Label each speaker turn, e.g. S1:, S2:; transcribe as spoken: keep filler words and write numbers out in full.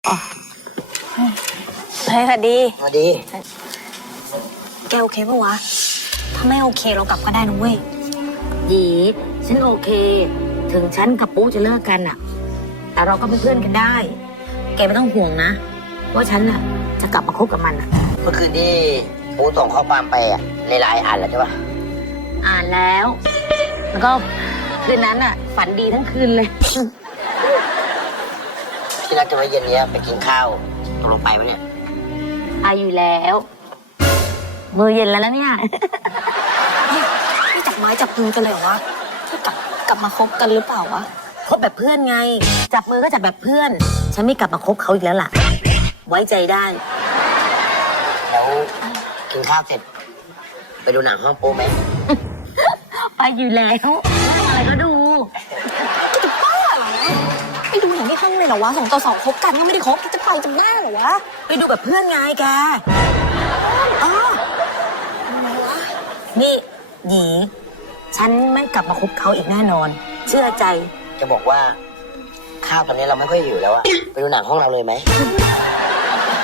S1: เฮ้ยค่ะดี
S2: สวัสดี
S1: แกโอเคปะวะ ถ้าไม่โอเคเรากลับก็ได้นะเว้ย
S3: ดีฉันโอเค ถึงฉันกับปุ๊จะเลิกกันอะแต่เราก็เป็นเพื่อนกันได้ แกไม่ต้องห่วงนะว่าฉันอะจะกลับมาคบกับมันอะ
S2: เมื่อคืนที่ปูส่งข้อความไปอ่ะในไลน์อ่านแล้วใช่ปะ
S3: อ่านแล้ว แล้วก็คืนนั้นอะฝันดีทั้งคืนเลย
S2: ที่นัดจะไว้เย็นนี้ไปกินข้าวตกลงไปไหมเนี่ย
S3: ไปอยู่แล้ว มือเย็นแล้วนะเนี่ย
S1: นี่จับไม้จับมือกันเลยเหรอวะที่กลับกลับมาคบกันหรือเปล่าวะ
S3: คบแบบเพื่อนไง จับมือก็จับแบบเพื่อน ฉันไม่กลับมาคบเขาอีกแล้วล่ะ ไว้ใจได้
S2: แล้วกินข้าวเสร็จ ไปดูหนังห้องปูไหม
S3: ไปอยู่แล้วอะไรก็ดู
S1: จะบ้าเหรอไปดูหนังที่ห้องเลยเหรอวะสองต่อสองคบกันยังไม่ได้คบจะไปจะบ้าเหรอวะ
S3: ไปดูแบบเพื่อนไงแกอ๋อนี่หยีฉันไม่กลับมาคบเขาอีกแน่นอน เชื่อใจ
S2: จะบอกว่าข้าวตอนนี้เราไม่ค่อยหิวแล้วอะไปดูหนังห้องเราเลยไหม
S1: ไ